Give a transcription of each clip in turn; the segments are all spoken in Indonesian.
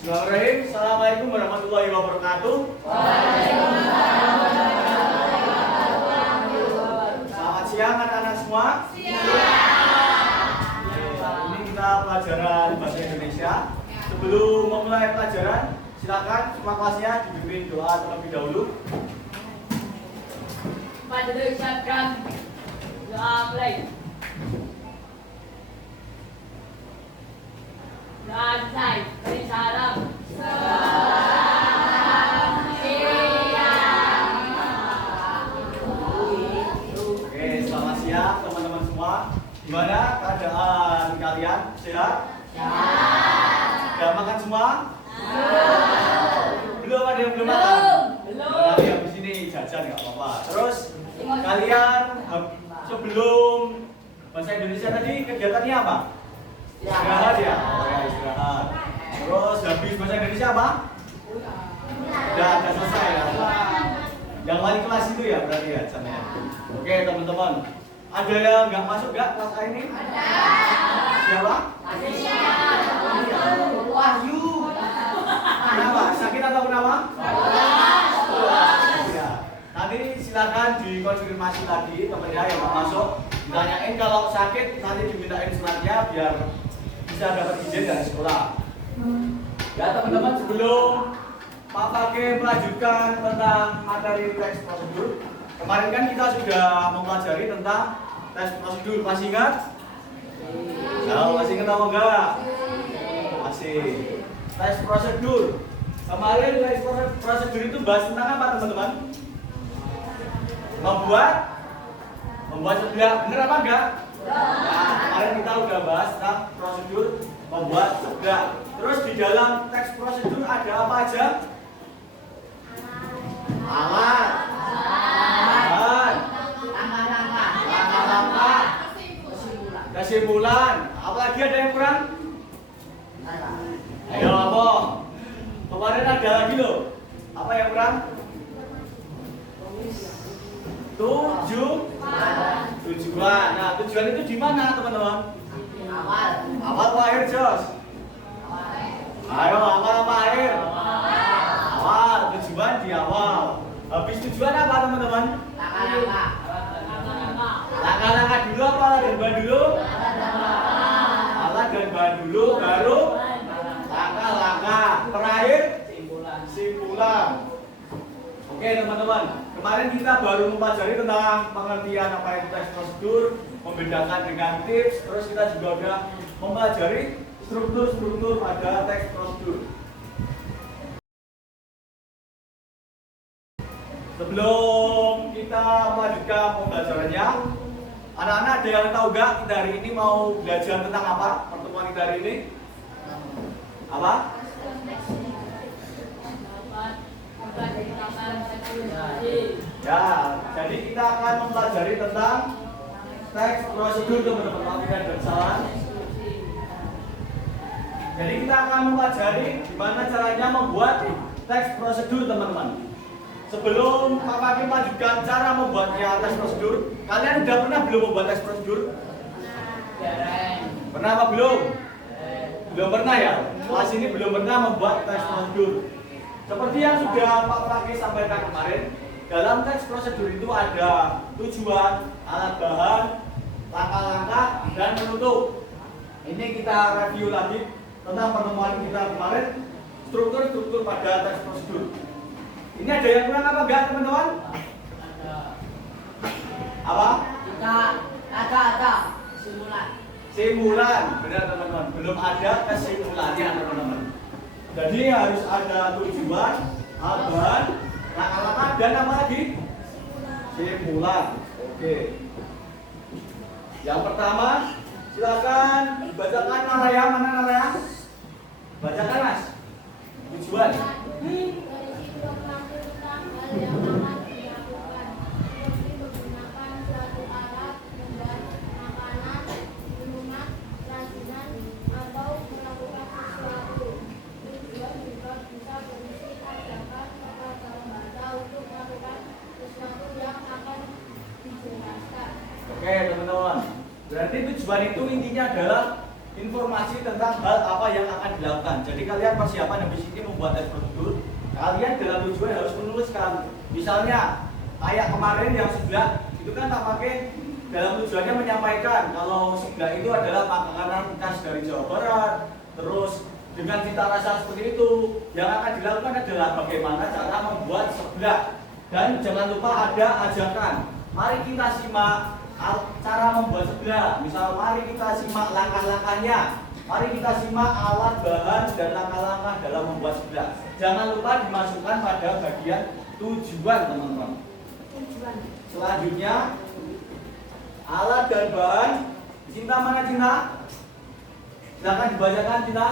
Bismillahirrahmanirrahim. Assalamualaikum warahmatullahi wabarakatuh. Selamat siang anak-anak semua. Ini kita pelajaran bahasa Indonesia. Sebelum memulai pelajaran, silakan semua kelasnya dipimpin doa terlebih dahulu. Pada ucapkan doa mulai. Doa saya beri salam. Oke, selamat siang teman-teman semua. Gimana keadaan kalian? Sehat? Sudah makan semua? Belum ada yang belum makan? Nanti habis ini jajan nggak apa-apa. Terus kalian sebelum bahasa Indonesia tadi kegiatannya apa? Istirahat ya? Oh ya, istirahat. Terus habis bahasa Indonesia apa? Udah selesai ya? Yang wali kelas itu ya berarti ya jamnya. Oke teman-teman, ada yang nggak masuk nggak kelas A ini? Ada. Siapa? Wahyu. Kenapa? Sakit atau kenapa? Ya. Nanti silakan dikonfirmasi lagi temannya yang mau masuk. Ditanyain kalau sakit nanti dimintain suratnya biar bisa dapat izin dari sekolah. Ya teman-teman, sebelum Pak Pake melanjutkan tentang materi tes prosedur, kemarin kan kita sudah mempelajari tentang tes prosedur. Masih ingat? Masih ingat apa enggak? Masih. Tes prosedur. Kemarin tes prosedur itu bahas tentang apa teman-teman? Membuat seblak. Bener apa enggak? Nah, kemarin kita udah bahas tentang prosedur membuat seblak. Terus di dalam teks prosedur ada apa aja? Alat, bahan, langkah-langkah, kesimpulan. Apalagi ada yang kurang? Ayo apa? Kemarin ada lagi loh. Apa yang kurang? Tujuan. Nah, tujuan itu di mana teman-teman? Awal apa akhir, Jos? Ayo, awal apa akhir? Awal. Tujuan di awal. Habis tujuan apa teman-teman? Langkah-langkah dulu apa alat dan bahan dulu? Alat dan bahan dulu, baru langkah-langkah. Terakhir simpulan. Oke teman-teman, kemarin kita baru mempelajari tentang pengertian apa itu tes prosedur, membedakan dengan tips, terus kita juga udah mempelajari struktur-struktur pada teks prosedur. Sebelum kita melanjutkan pembelajarannya, anak-anak ada yang tahu gak kita hari ini mau belajar tentang apa? Pertemuan kita hari ini apa? Ya, jadi kita akan mempelajari tentang teks prosedur teman-teman. Kalau tidak ada kesalahan. Jadi kita akan mempelajari gimana caranya membuat teks prosedur teman-teman. Sebelum Pak Pake melanjutkan cara membuatnya teks prosedur, kalian sudah pernah belum membuat teks prosedur? Pernah apa belum? Belum pernah ya? Kelas ini belum pernah membuat teks prosedur. Seperti yang sudah Pak Pake sampaikan kemarin, dalam teks prosedur itu ada tujuan, alat bahan, langkah-langkah, dan penutup. Ini kita review lagi tentang pertemuan kita kemarin, struktur-struktur pada teks prosedur. Ini ada yang kurang apa enggak teman-teman? Apa? Ada. Simulan, benar teman-teman. Belum ada kesimpulannya teman-teman. Jadi harus ada tujuan, alat bahan, langkah-langkah, dan apa lagi? Simulan. Oke. Yang pertama, silakan dibacakan Naraya. Mana Naraya? Bacakan Mas. Tujuan. Oke teman-teman, berarti tujuan itu intinya adalah informasi tentang hal apa yang akan dilakukan. Jadi kalian persiapan habis ini membuat tes prosedur, kalian dalam tujuan harus menuliskan. Misalnya kayak kemarin yang sebelah itu kan tak pakai dalam tujuannya menyampaikan kalau sebelah itu adalah makanan khas dari Jawa Barat. Terus dengan cita rasa seperti itu, yang akan dilakukan adalah bagaimana cara membuat sebelah. Dan jangan lupa ada ajakan. Mari kita simak cara membuat sebelah. Misal mari kita simak langkah-langkahnya. Mari kita simak alat, bahan, dan langkah-langkah dalam membuat sebelah. Jangan lupa dimasukkan pada bagian tujuan, teman-teman. Selanjutnya alat dan bahan. Cinta mana Cinta? Silahkan dibacakan Cinta.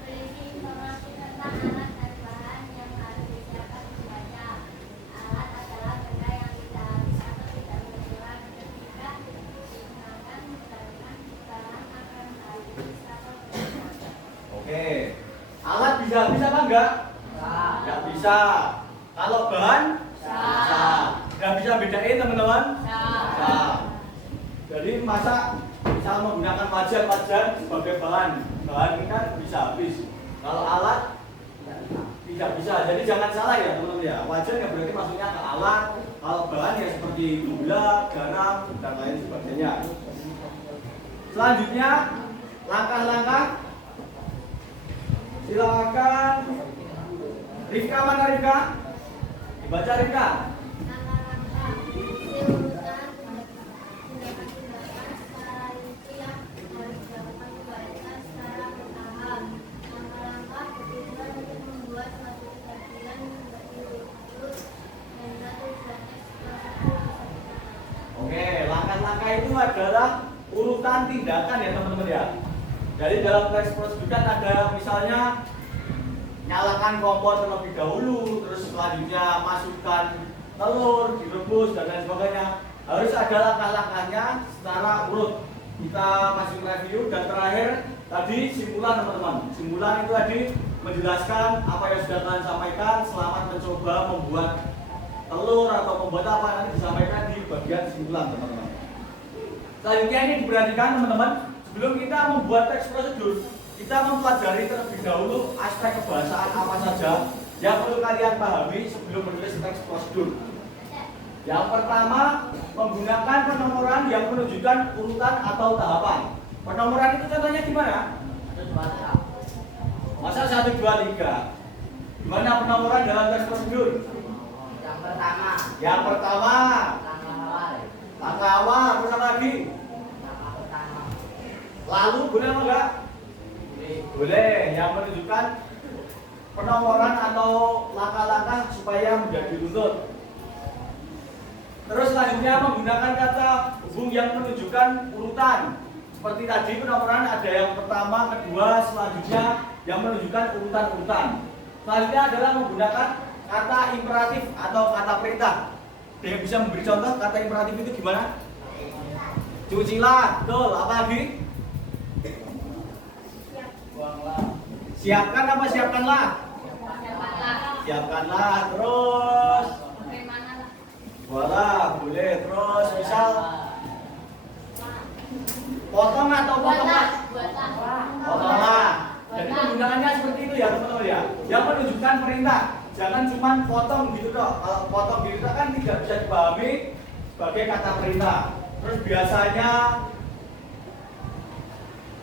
Berisi informasi tentang alat dan bahan yang harus disiapkan semuanya. Alat adalah benda yang tidak habis atau tidak berkurang ketika digunakan, sedangkan bahan akan habis atau berkurang. Oke. Alat bisa habis apa enggak? Enggak bisa. Kalau bahan? Bisa. Enggak bisa bedain teman-teman? Bisa. Jadi masa misal menggunakan wajan sebagai bahan ini kan bisa habis. Kalau alat tidak bisa. Jadi jangan salah ya teman-teman ya. Wajan ya berarti maksudnya ke alat. Kalau bahan ya seperti gula, garam dan lain sebagainya. Selanjutnya langkah-langkah. Silakan. Rifka mana Rifka? Dibaca Rifka. Langkah-langkah diurutan tindakan-tindakan secara rinci yang harus dilakukan sebaliknya secara bertahap. Langkah-langkah bertujuan untuk membuat suatu kejadian berturut-turut sehingga tujuannya setelah itu bisa dicapai. Oke, langkah-langkah itu adalah urutan tindakan ya teman-teman ya. Jadi dalam tes prosedur kan ada misalnya nyalakan kompor terlebih dahulu, terus selanjutnya masukkan telur, direbus dan lain sebagainya. Harus ada langkah-langkahnya secara urut. Kita masih review dan terakhir tadi simpulan teman-teman. Simpulan itu tadi menjelaskan apa yang sudah kalian sampaikan. Selamat mencoba membuat telur atau membuat apa nanti disampaikan di bagian simpulan teman-teman. Selanjutnya ini diperhatikan teman-teman. Sebelum kita membuat teks prosedur, kita mempelajari terlebih dahulu aspek kebahasaan apa saja yang perlu kalian pahami sebelum menulis teks prosedur. Yang pertama, menggunakan penomoran yang menunjukkan urutan atau tahapan. Penomoran itu contohnya gimana? Masa 1, 2, 3. Gimana penomoran dalam teks prosedur? Yang pertama, langkah awal, terus apa lagi? Lalu boleh apa enggak? Boleh, yang menunjukkan penomoran atau langkah-langkah supaya menjadi runtut. Terus selanjutnya menggunakan kata hubung yang menunjukkan urutan. Seperti tadi penomoran ada yang pertama, kedua, selanjutnya yang menunjukkan urutan-urutan. Selanjutnya adalah menggunakan kata imperatif atau kata perintah. Dia bisa memberi contoh kata imperatif itu gimana? Cucilah, betul. Apa lagi? Siapkan apa siapkanlah? Siapkanlah. Terus voila, boleh. Terus misal potong atau potonglah? Potonglah. Jadi penggunaannya seperti itu ya teman-teman ya. Yang menunjukkan perintah. Jangan cuma potong gitu dok. Kalau potong gitu kan tidak bisa dipahami sebagai kata perintah. Terus biasanya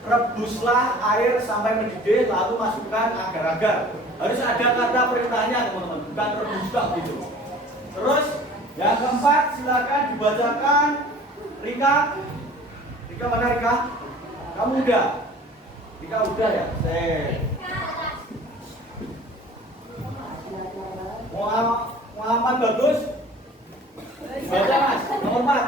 rebuslah air sampai mendidih lalu masukkan agar-agar. Harus ada kata perintahnya teman-teman, bukan rebus dok gitu. Terus yang keempat silakan dibacakan. Rika. Rika mana Rika? Kamu udah? Rika udah ya? Muhammad bagus. Baca mas, nomor 4.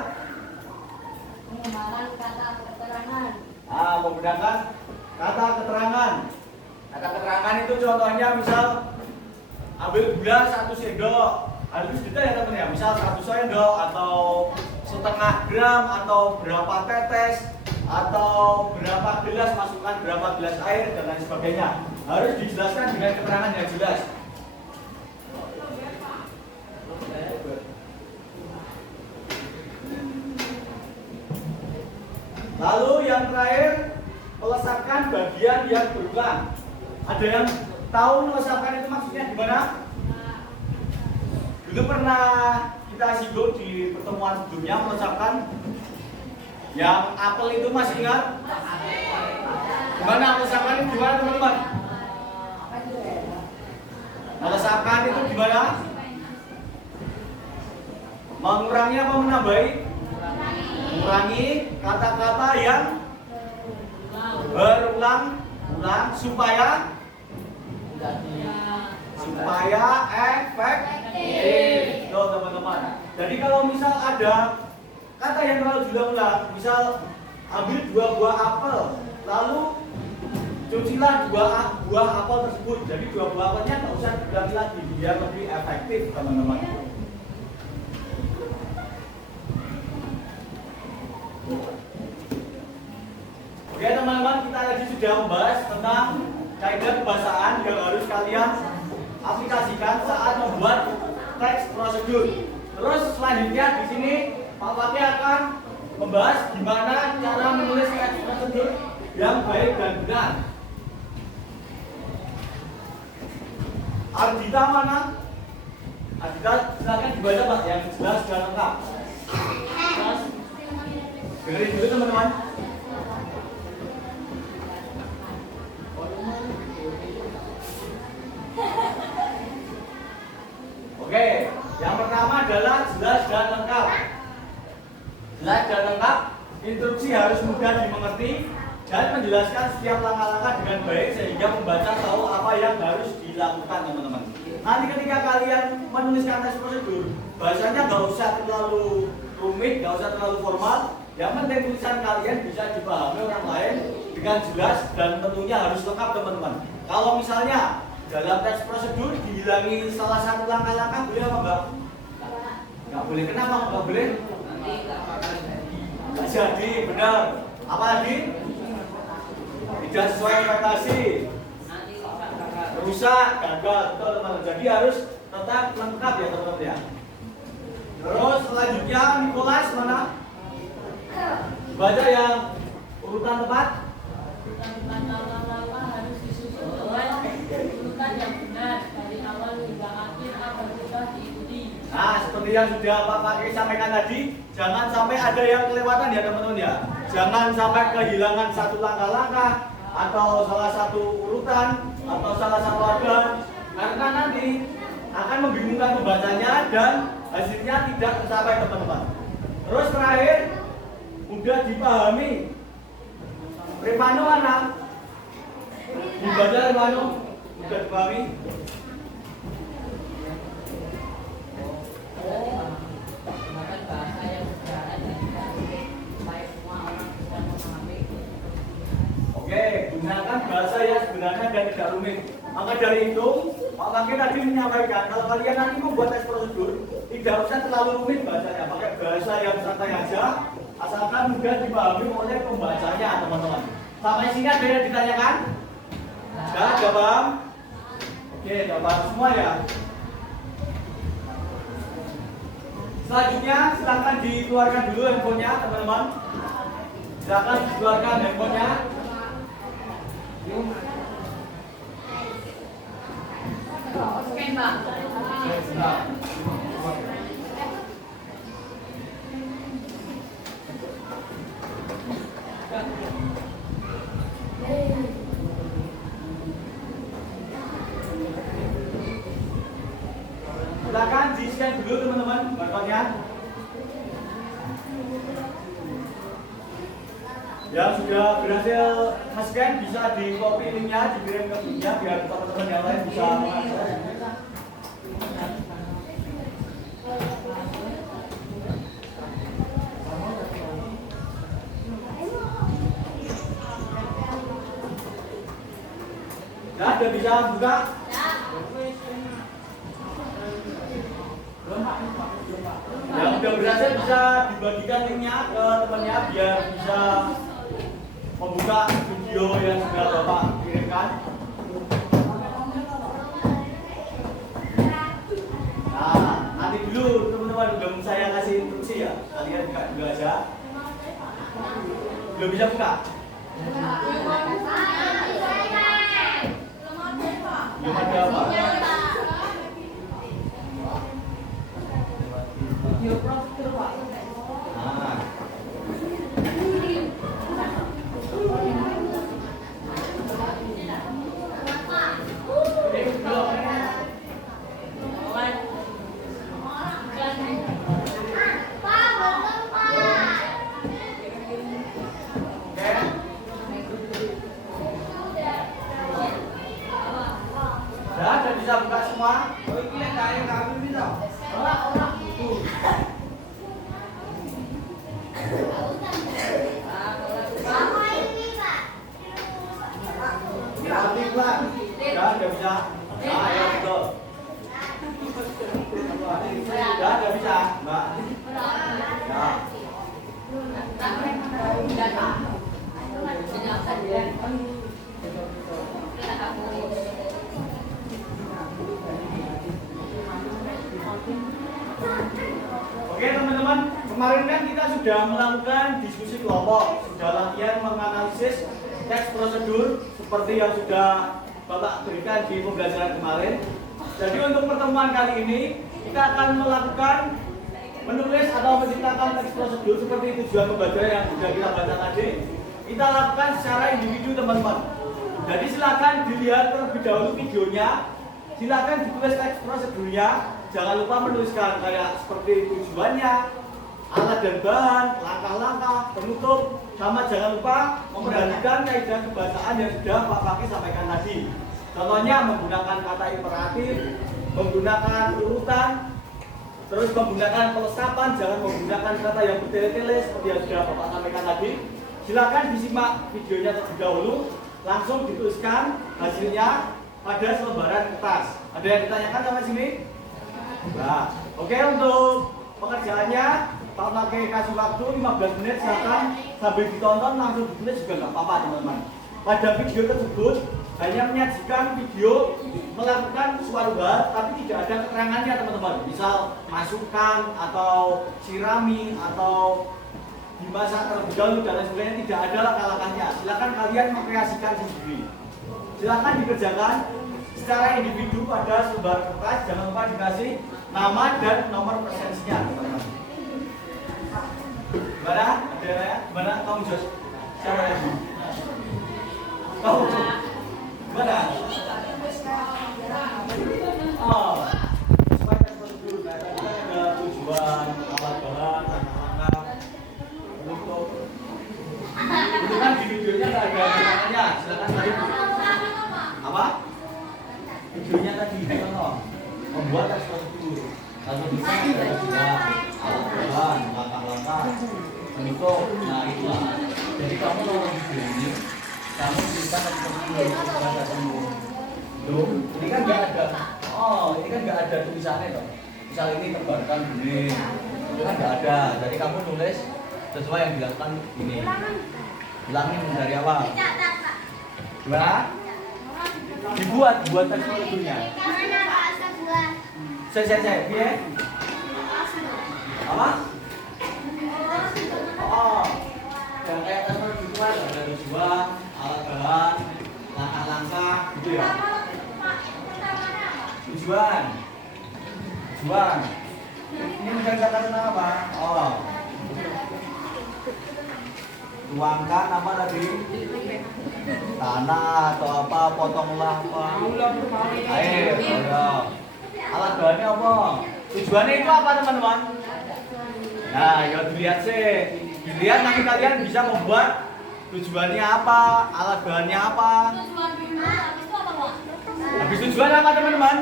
Menggunakan kata keterangan. Menggunakan kata keterangan. Kata keterangan itu contohnya misal ambil gula 1 sendok. Harus detail ya teman ya. Misal 1 sendok atau setengah gram atau berapa tetes atau berapa gelas, masukkan berapa gelas air dan lain sebagainya. Harus dijelaskan dengan keterangan yang jelas. Lalu yang terakhir melesatkan bagian yang berulang. Ada yang tahu melesatkan itu maksudnya gimana? Dulu pernah kita singgung di pertemuan sebelumnya melesatkan yang apel itu, masih ingat? Gimana melesatkan itu gimana teman-teman? Melesatkan itu gimana? Mengurangi apa menambahi? Mengurangi kata-kata yang berulang-ulang supaya efektif. Loh teman-teman. Jadi kalau misal ada kata yang terlalu diulang-ulang, misal ambil 2 buah apel, lalu cucilah 2 buah apel tersebut. Jadi 2 buah apelnya nggak usah diulangi lagi, biar lebih efektif teman-teman. Oke teman-teman, kita tadi sudah membahas tentang kaidah kebahasaan yang harus kalian aplikasikan saat membuat teks prosedur. Terus selanjutnya di sini Pak Fatih akan membahas gimana cara menulis teks prosedur yang baik dan benar. Ardita mana? Ardita silakan dibaca Pak yang jelas dan lengkap. Dengerin dulu teman-teman. Oke, yang pertama adalah jelas dan lengkap. Jelas dan lengkap, instruksi harus mudah dimengerti dan menjelaskan setiap langkah-langkah dengan baik sehingga pembaca tahu apa yang harus dilakukan teman-teman. Nanti ketika kalian menuliskan teks prosedur, bahasanya nggak usah terlalu rumit, nggak usah terlalu formal. Yang penting tulisan kalian bisa dipahami orang lain dengan jelas dan tentunya harus lengkap teman-teman. Kalau misalnya dalam teks prosedur dihilangi salah satu langkah-langkah, boleh apa enggak? Nggak boleh. Kenapa nggak boleh? Nggak jadi, benar. Apa lagi? Tidak sesuai ekspektasi, rusak, gagal, betul teman-teman. Jadi harus tetap lengkap ya teman-teman ya. Terus selanjutnya Nicholas mana? Baca yang urutan tepat. Urutan lama-lama harus disusun dengan urutan yang benar dari awal hingga akhir agar mudah diikuti. Nah, seperti yang sudah Pak Fakih sampaikan tadi, jangan sampai ada yang kelewatan ya teman-teman ya. Jangan sampai kehilangan satu langkah-langkah atau salah satu urutan atau salah satu adegan, karena nanti akan membingungkan pembacanya dan hasilnya tidak tercapai teman-teman. Terus terakhir, mudah dipahami. Revano mana? Dibaca Revano, mudah dipahami. Gunakan bahasa yang sederhana dan jelas supaya semua orang bisa memahami. Oke, gunakan bahasa yang sederhana dan tidak rumit. Maka dari itu, Pak Fakih tadi menyampaikan kalau kalian nanti membuat teks prosedur, tidak usah terlalu rumit bahasanya, pakai bahasa yang santai aja, asalkan mudah dipahami oleh pembacanya teman-teman. Sampai sini ada yang ditanyakan? Sudah paham? Oke, sudah paham semua ya. Selanjutnya silakan dikeluarkan dulu handphonenya teman-teman. Silakan dikeluarkan handphonenya. Oke, Pak. Silakan di-scan dulu teman-teman barcode-nya. Yang sudah berhasil nge-scan bisa di-copy linknya, dikirim ke grupnya biar teman-teman yang lain bisa mengakses. Nah, udah bisa buka? Yang udah berhasil bisa dibagikan linknya ke temannya biar bisa membuka video yang sudah Bapak kirimkan. Nah, nanti dulu teman-teman belum saya kasih instruksi ya. Kalian buka dulu aja. Belum bisa buka? Belum ada apa? Ya prosedur Pak. Nah. Udah bisa buka semua? Oh, ini yang kayak kami ini toh. Orang-orang Sama ini, Pak. Berarti Pak. Udah bisa. Nah, ya betul. Udah bisa, Mbak. Ya. Oke teman-teman, kemarin kan kita sudah melakukan diskusi kelompok, sudah latihan menganalisis teks prosedur seperti yang sudah Bapak berikan di pembelajaran kemarin. Jadi untuk pertemuan kali ini kita akan melakukan menulis atau menciptakan teks prosedur seperti tujuan pembelajaran yang sudah kita baca tadi. Kita lakukan secara individu teman-teman. Jadi silakan dilihat terlebih dahulu videonya, silakan ditulis teks prosedurnya. Jangan lupa menuliskan kayak seperti tujuannya, alat dan bahan, langkah-langkah, penutup, sama jangan lupa memperhatikan kaidah kebahasaan yang sudah Pak Fakih sampaikan tadi. Contohnya menggunakan kata imperatif, menggunakan urutan, terus menggunakan pelesapan, jangan menggunakan kata yang bertele-tele seperti yang sudah Bapak sampaikan tadi. Silakan disimak videonya terlebih dahulu, langsung dituliskan hasilnya pada selembaran kertas. Ada yang ditanyakan sampai sini? Nah, oke, untuk pekerjaannya Pak Fakih kasih waktu 15 menit, silakan sambil ditonton langsung ditulis juga nggak apa-apa teman-teman. Pada video tersebut hanya menyajikan video melakukan suatu hal tapi tidak ada keterangannya teman-teman. Misal masukkan atau sirami atau dimasak terlebih dahulu dan lain sebagainya, tidak ada langkah-langkahnya. Silakan kalian mengkreasikan sendiri. Silakan dikerjakan secara individu pada selembar kertas, jangan lupa dikasih nama dan nomor presensinya teman-teman. Gimana? Ada ya? Gimana? Kamu Jos? Siapa lagi? Kamu? Gimana? Oh, supaya prosedur. Nah, tadi kan ada tujuan, alat bahan, langkah-langkah, untuk itu kan di videonya nggak ada namanya. Silakan tadi. Apa? Videonya tadi contoh membuat teks prosedur. Lalu bisa ada tujuan, alat bahan, langkah-langkah, penutup. Nah itulah. Jadi kamu nonton video ini, kamu bisa teks prosedur kepada kamu. Loh, ini kan nggak ada. Oh, ini kan nggak ada tulisannya toh. Misal ini tebarkan benih, itu kan nggak ada. Jadi kamu nulis sesuai yang dilakukan ini. Bilangin dari awal. Gimana? Dibuat teks prosedurnya. Saya, ya. Apa? Oh, yang kayak teks prosedur kan ada tujuan, alat bahan, langkah-langkah, gitu ya. Tujuan. Ini menceritakan tentang apa? Oh. Tuangkan apa tadi? Tanah atau apa, potonglah apa? Air, alat bahannya apa? Tujuannya itu apa teman-teman? Nah, ya dilihat sih. Dilihat nanti kalian bisa membuat tujuannya apa, alat bahannya apa. Habis tujuan apa teman-teman?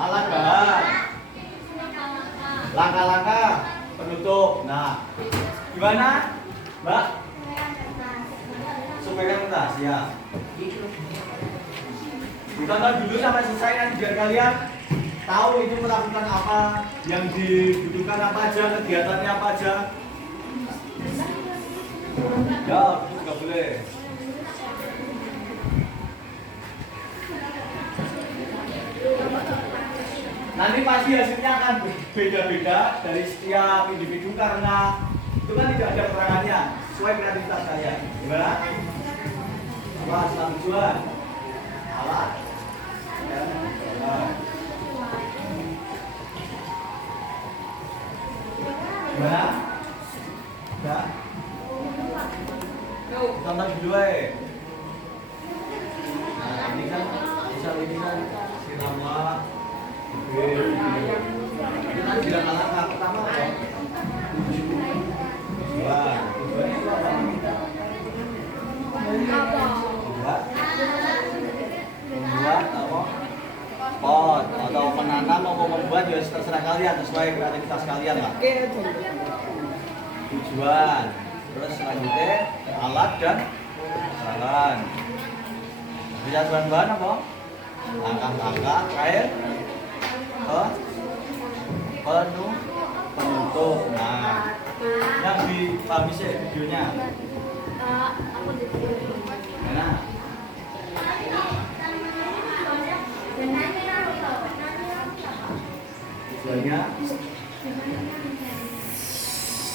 Alat bahan, langkah-langkah, penutup. Nah, gimana, Mbak? Supaya kertas ya. Ditonton dulu sampai selesai nanti biar kalian tahu itu melakukan apa, yang dibutuhkan apa aja, kegiatannya apa aja. Ya, itu nggak boleh. Nanti pasti hasilnya akan beda-beda dari setiap individu karena itu kan tidak ada keterangannya sesuai kreativitas kalian. Gimana? Apa setelah tujuan? Alat. Dan gimana? Enggak? Contoh kedua ya. Nah, ini kan misal ini kan sirama kita bilang langkah pertama apa? Tujuan. Tujuan itu apa? Membuat apa? Pot atau menanam atau membuat ya terserah kalian sesuai kreativitas kalian lah. Tujuan. Terus selanjutnya alat dan jalan. Bisa bahan-bahan apa? Langkah-langkah kayak penutup. Nah, yang dipahami sih videonya. Mana? Tujuannya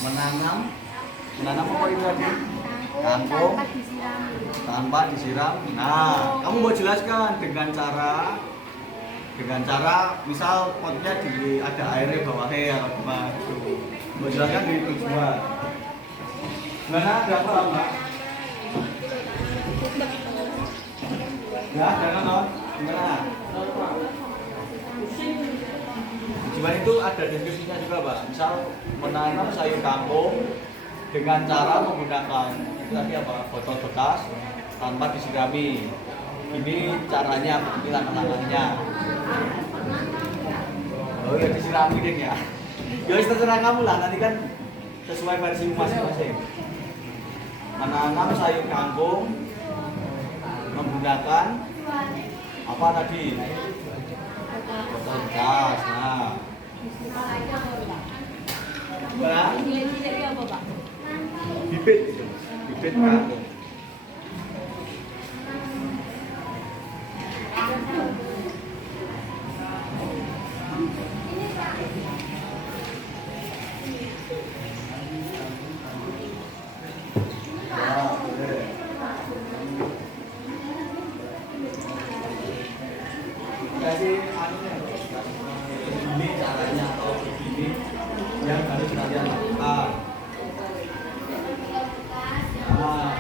menanam apa itu tadi? Kangkung tanpa disiram. Nah, kamu mau jelaskan dengan cara misal potnya ada airnya bawahnya atau gimana gitu. Mau jelaskan di tujuan. Gimana? Ada apa Mbak? Ya, jangan non. Gimana? Tujuan itu ada deskripsinya juga Pak. Misal menanam sayur kangkung dengan cara menggunakan itu tadi apa? Botol bekas tanpa disirami. Ini caranya, ini langkah-langkahnya. Oh ya disirami deh ya. Ya terserah kamu lah, nanti kan sesuai versi masing-masing. Menanam sayur kangkung menggunakan apa tadi? Botol bekas. Nah. Benar? Bibit itu. Bibit kangkung. Ini caranya atau ini yang harus kalian lakukan. Nah,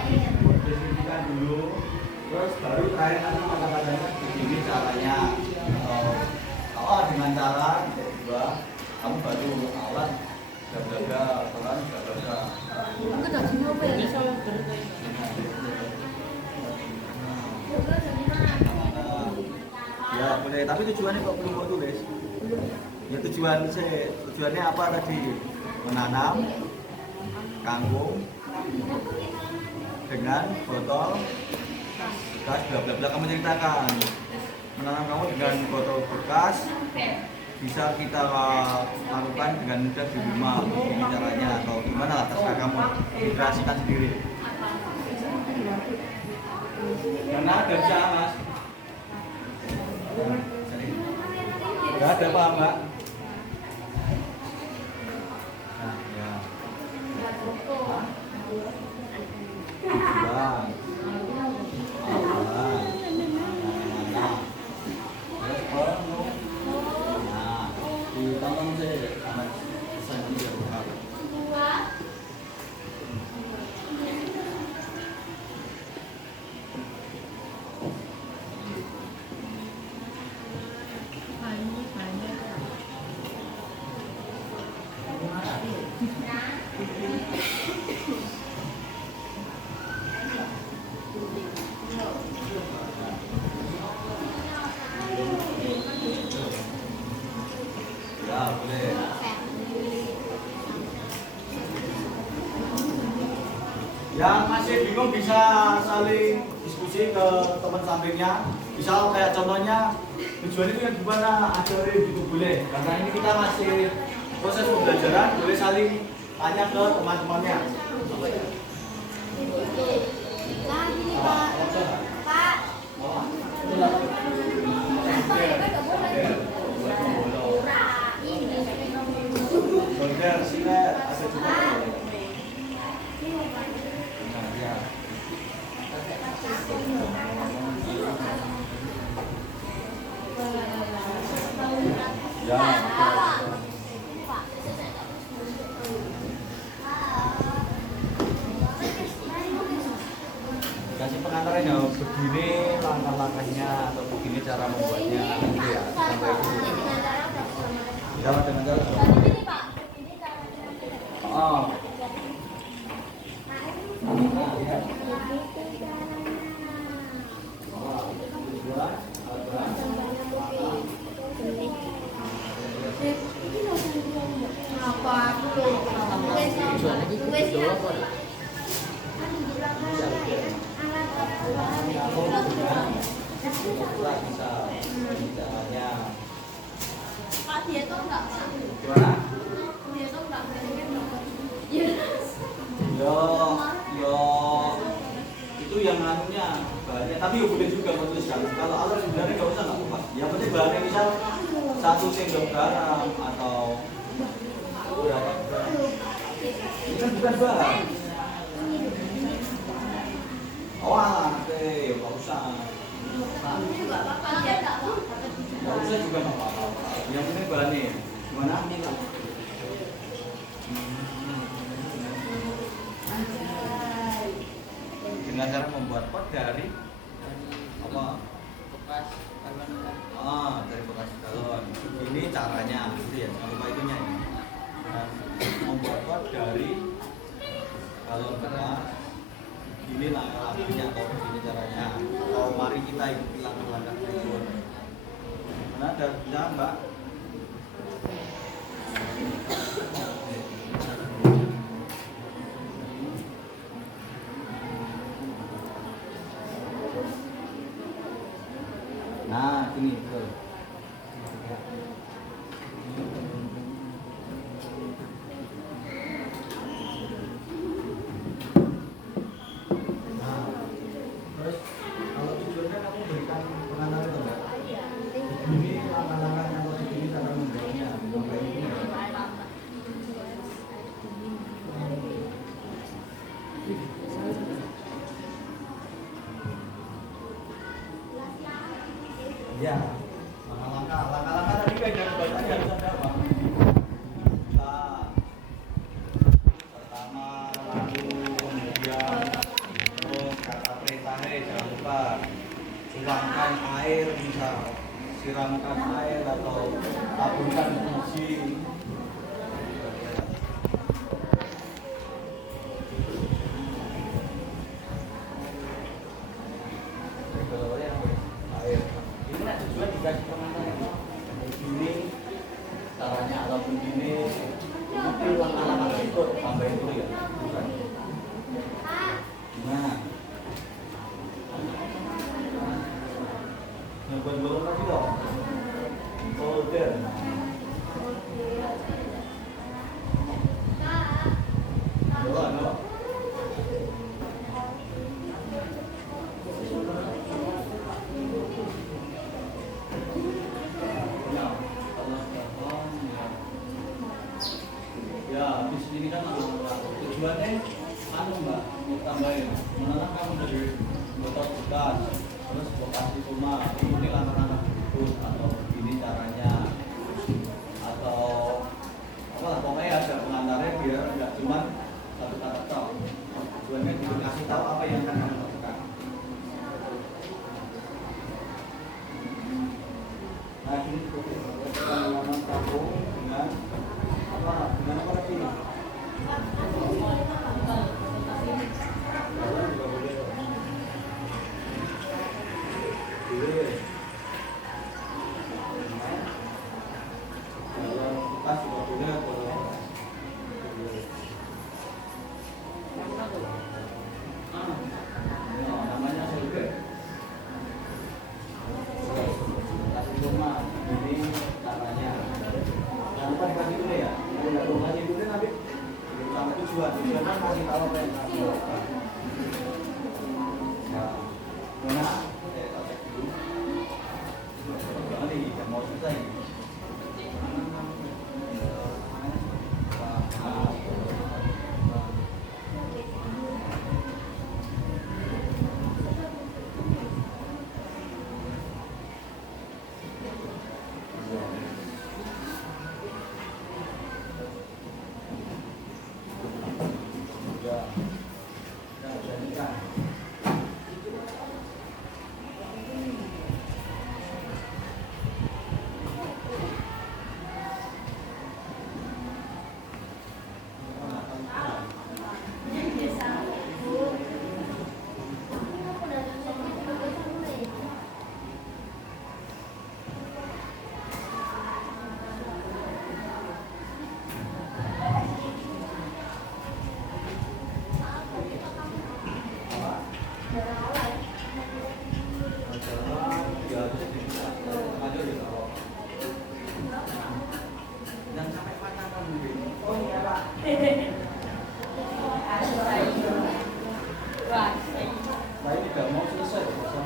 deskripsikan dulu, terus baru terakhir nanti kata-katanya begini caranya. Atau dengan cara kedua, kamu baru alat jaga pelan jaga. Ya boleh, tapi tujuannya kok belum mau tulis. Ya tujuannya apa tadi? Menanam kangkung dengan botol bekas bla bla bla. Kamu ceritakan menanam kangkung dengan botol bekas bisa kita lakukan dengan mudah di rumah. Ini caranya atau gimana lah terserah kamu kreasikan sendiri. Karena ada bisa mas. Enggak ada apa Mbak? Nah, ya. Bang. Yang masih bingung bisa saling diskusi ke teman sampingnya. Misal kayak contohnya tujuan itu yang gimana, ajarin gitu boleh. Karena ini kita masih proses pembelajaran, boleh saling tanya ke teman-temannya. Nah gini Pak. Pak. Solder, silet, ada juga. Nah, ya. pengantarnya begini langkah-langkahnya atau begini cara membuatnya gitu ya. Sampai itu. Jalan dengan cara. Begini Pak, begini caranya. Oh. Nah, ya. Pak, dia tuh enggak, Pak. Gimana? Dia tuh enggak Yo, itu yang anunya bahannya, tapi ya boleh juga menuliskan. Kalau alur sebenarnya nggak usah nggak apa-apa. Yang penting bahannya misal 1 sendok garam atau berapa gram. Ini kan bukan bahan. Oh, oke, nggak usah. Juga apa-apa, dia enggak mau. Nggak usah juga nggak apa-apa. Yang penting bahannya. Gimana? Dengan cara membuat pot dari apa? bekas galon Dari bekas galon. Ini caranya, gitu ya. Jangan lupa itunya. Dan membuat pot dari galon bekas. Ini langkah-langkahnya atau begini caranya. Atau mari kita ikuti langkah-langkah tersebut. Mana ada bisa Mbak? Nah, ini betul. Nah, terus kalau tujuannya kamu berikan pengantar itu enggak? Ini langkah-langkahnya atau ini cara membuatnya. Sampai ini. Ya, langkah-langkah tadi kan yang bacanya harus ada apa? Nah, pertama, lalu kemudian terus kata perintahnya jangan lupa tuangkan air misal siramkan air atau taburkan biji. Air. Ini nak tujuan dikasih pengantar begini caranya ataupun gini nanti langkah-langkah berikut sampai itu ya bukan gimana buat belum lagi dong folder dua ya di sini kan tujuannya anu Mbak tambahin menanam kamu dari botol bekas terus bekas itu mah ikuti langkah-langkah berikut atau ini caranya atau apa lah pokoknya ada pengantarnya biar nggak cuma satu kata tok tujuannya dikasih tahu apa yang akan kamu lakukan. Nah ini pengalaman kamu dengan dengan apa lagi? Namanya survei. Ini caranya. Jangan lupa dikasih dulu ya. Kalau nggak kasih dulu nanti sampai tujuan kan kasih tahu apa yang kasih. Nah, mana? Saya cek dulu. Jangan nih, yang mau susah ini. Jangan sampai patahkan mungkin. Oh iya Pak. Wah, Nah ini gak mau selesai sama.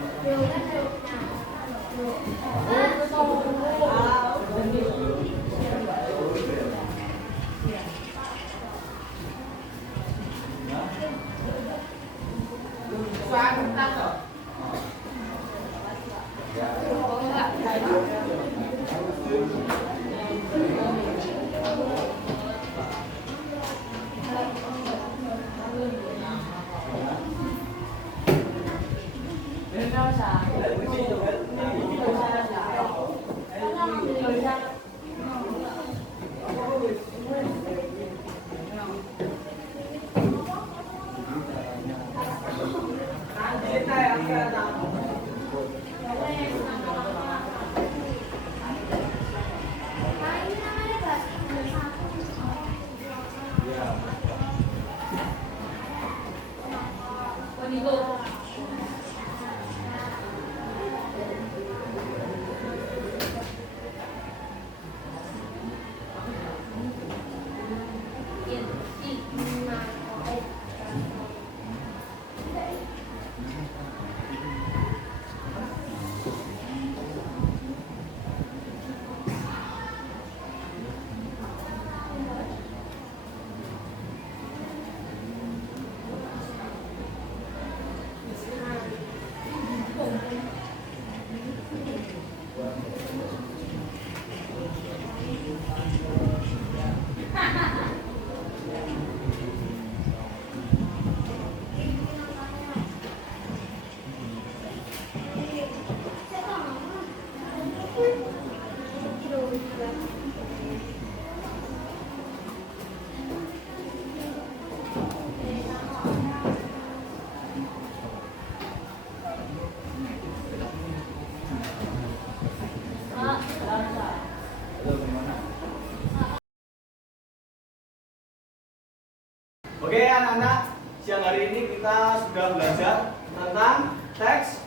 Oke anak-anak, siang hari ini kita sudah belajar tentang teks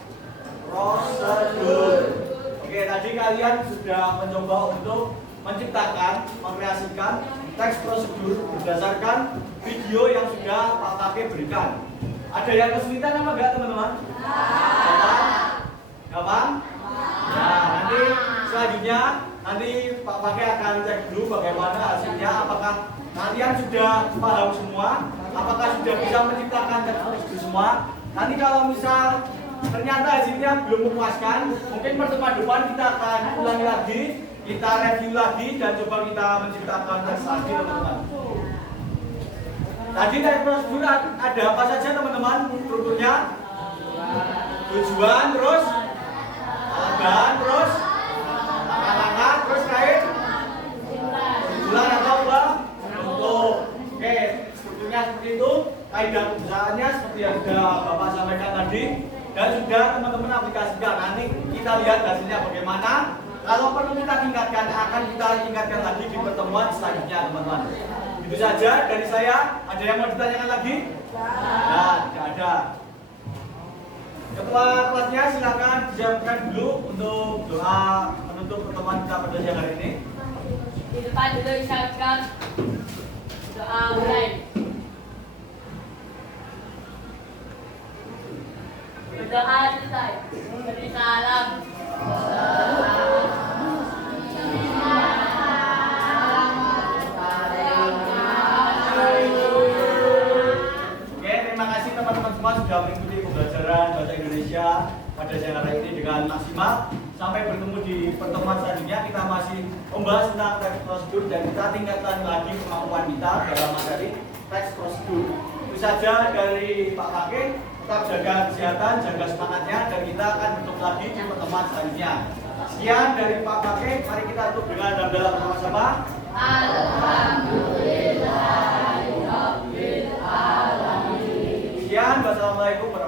prosedur. Oke, tadi kalian sudah mencoba untuk menciptakan, mengkreasikan teks prosedur berdasarkan video yang sudah Pak Kakek berikan. Ada yang kesulitan apa enggak teman-teman? Gampang? Gampang? Nah, nanti selanjutnya nanti Pak Kakek akan cek dulu bagaimana hasilnya, apakah kalian sudah paham semua, apakah sudah bisa menciptakan teks prosedur semua. Nanti kalau misal ternyata hasilnya belum memuaskan, mungkin pertemuan depan kita akan ulangi lagi, kita review lagi dan coba kita menciptakan teks lagi teman-teman. Tadi teks prosedur ada apa saja teman-teman strukturnya? Tujuan, terus bahan, terus langkah-langkah, terus kait kesimpulan atau bentuk. Oke, strukturnya seperti itu, kaidah pembukaannya seperti yang sudah Bapak sampaikan tadi dan sudah teman-teman aplikasikan. Nanti kita lihat hasilnya bagaimana. Kalau perlu kita tingkatkan, akan kita tingkatkan lagi di pertemuan selanjutnya teman-teman. Itu saja dari saya. Ada yang mau ditanyakan lagi? Nah, tidak ada. Ketua kelasnya silakan disiapkan dulu untuk doa penutup pertemuan kita pada siang hari ini. di depan dulu ucapkan doa mulai. Berdoa selesai. Beri salam. Oke, terima kasih teman-teman semua sudah mengikuti pembelajaran bahasa Indonesia pada siang hari ini dengan maksimal. Sampai bertemu di pertemuan selanjutnya, kita masih membahas tentang teks prosedur dan kita tingkatkan lagi kemampuan kita dalam materi teks prosedur. Itu saja dari Pak Kakek. Tetap jaga kesehatan, jaga semangatnya, dan kita akan bertemu lagi di pertemuan selanjutnya. Sekian dari Pak Kakek, mari kita tutup dengan hamdalah bersama-sama. Alhamdulillahirabbil alamin. Sekian, wassalamualaikum warahmatullahi wabarakatuh.